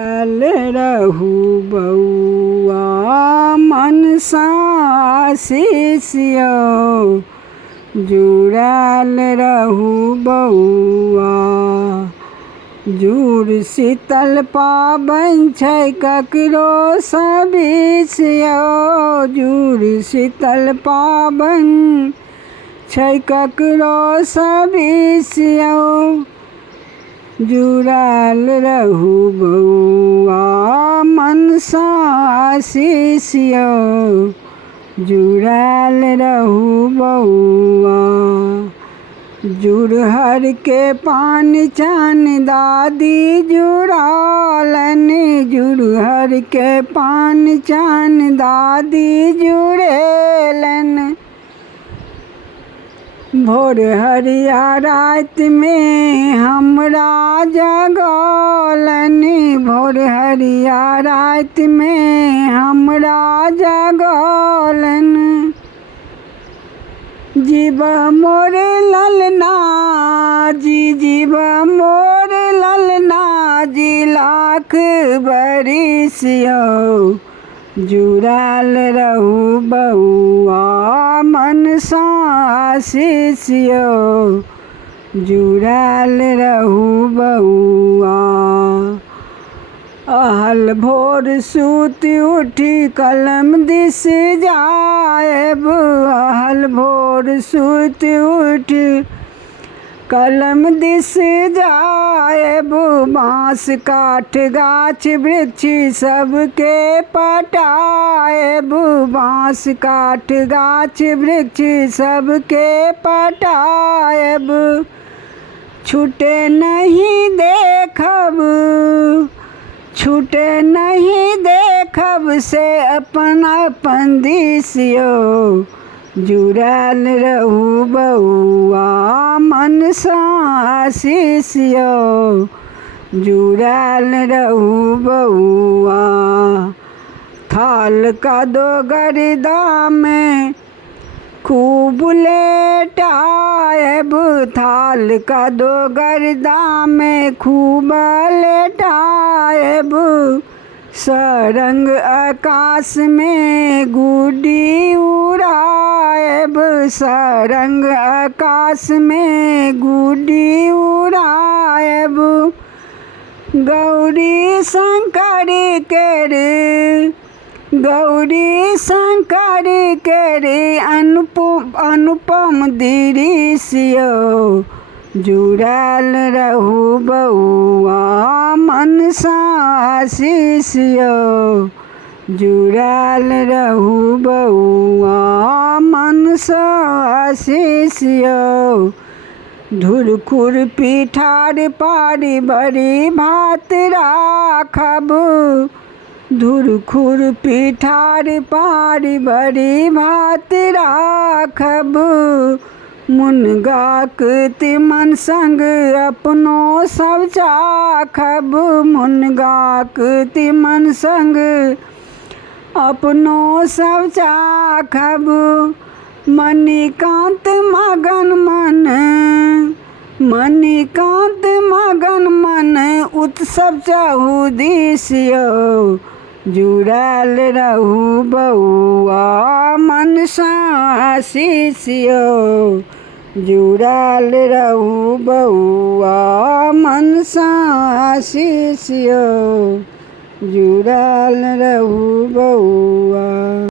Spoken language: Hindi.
जुड़ल रहू बउआ मनसा शिष्यो, जुड़ल रहू बउआ। जुड़ शीतल पाबनि छै ककरो सबिसियो, जुड़ शीतल पाबनि छै ककरो सबिसियो। जुड़ल रहू बउआ मनसा शिष्यो, जुड़ल रहू बउआ। जुड़हर के पान चान दादी जुड़ालनि, जुड़हर के पान चान दादी जुड़ेलनि। भोर हरिया राति में हमरा जगौलनि, भोर हरिया राति में हमरा जगौलनि। जीव मोर ललना जी, जीव मोर ललना जी लाख बरिसियो, जुड़ल रहू बउआ मनसा शिष्यो, जुड़ल रहू बउआ। अहल भोर सुति उठी कलम दिस जाएब, अहल भोर सुति उठी कलम दिस जाएब। बाँस काठ गाछ वृक्ष सबके पटाएब, बाँस काठ गाछ वृक्ष सबके पटाएब। छूटे नहीं देखब, छूटे नहीं देखब से अपन अपन दिसियो, जुड़ल रहू बउआ मनसा शिष्यो, जुड़ल रहू बउआ। थाल का दो गर्दा में खूब लेटाएब, थाल का दो गर्दा में खूब लेटाएब। सरंग आकाश में गुड्डी उड़ाएब, सरंग आकाश में गुड्डी उड़ाएब। गौरी शंकर केर, गौरी शंकर केर अनुपम दृश्यो, जुड़ल रहू बउआ मनसा शिष्यो, जुड़ल रहू बउआ मनसा शिष्यो। धुरखुर पिठार पारी बड़ी भात राखब, धुरखुर पिठार पारी बड़ी भात राखब। मुनगाक तिमन संग अपनो सब चाखब, मुनगाक तिमन संग अपनो सब चाखब। मणिकांत मगन मन, मणिकांत मगन मन उत्सव चाहू दिसियो, जुड़ल रहू बउआ मनसा शिष्यो, जुड़ल रहू बउआ मनसा शिष्यो, जुड़ल रहू बउआ।